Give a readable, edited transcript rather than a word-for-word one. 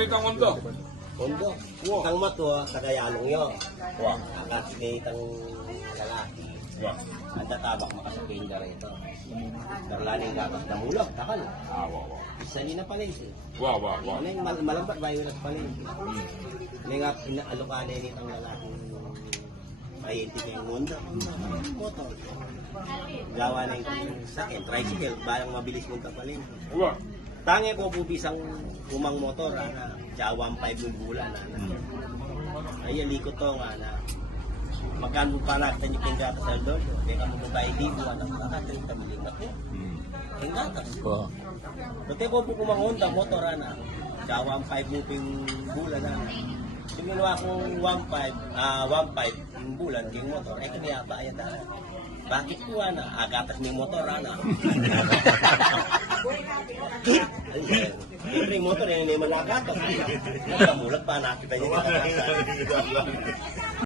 Itang mundo. Undo. Itang mato, kagayanong yun. Akat itang lalaki. Ang tatabak makasapin ka rito. Darlaning gatas na mulog, takal. Isa din na palengke. Ano yung malambat ba yun at palengke? Ano nga pinaalukala yun itang lalaking pahinti kayong mundo. Motor. Gawa na yung sakit. Tricycle, balang mabilis mong palengke. Tangi ko po bisang umang motor, ana. Diya 1.5 yung bulan, ana. Ay, alikot to, ana. Magkano pa natin yung pinggata sa Eldor? Kaya ka magbabayad libo, ana. Nakataling kamiling na po. Pinggata. Pati ko po kumang Honda motor, ana. Diya 1.5 mo po yung bulan, ana. Kung ginawa kong 1.5 yung bulan, yung motor, kami bayad, ana. Bakit po, ana? Agatas may motor, ana. Siyempre yung motor, yan yung malagatas. Nakamulat pa, nakita niya.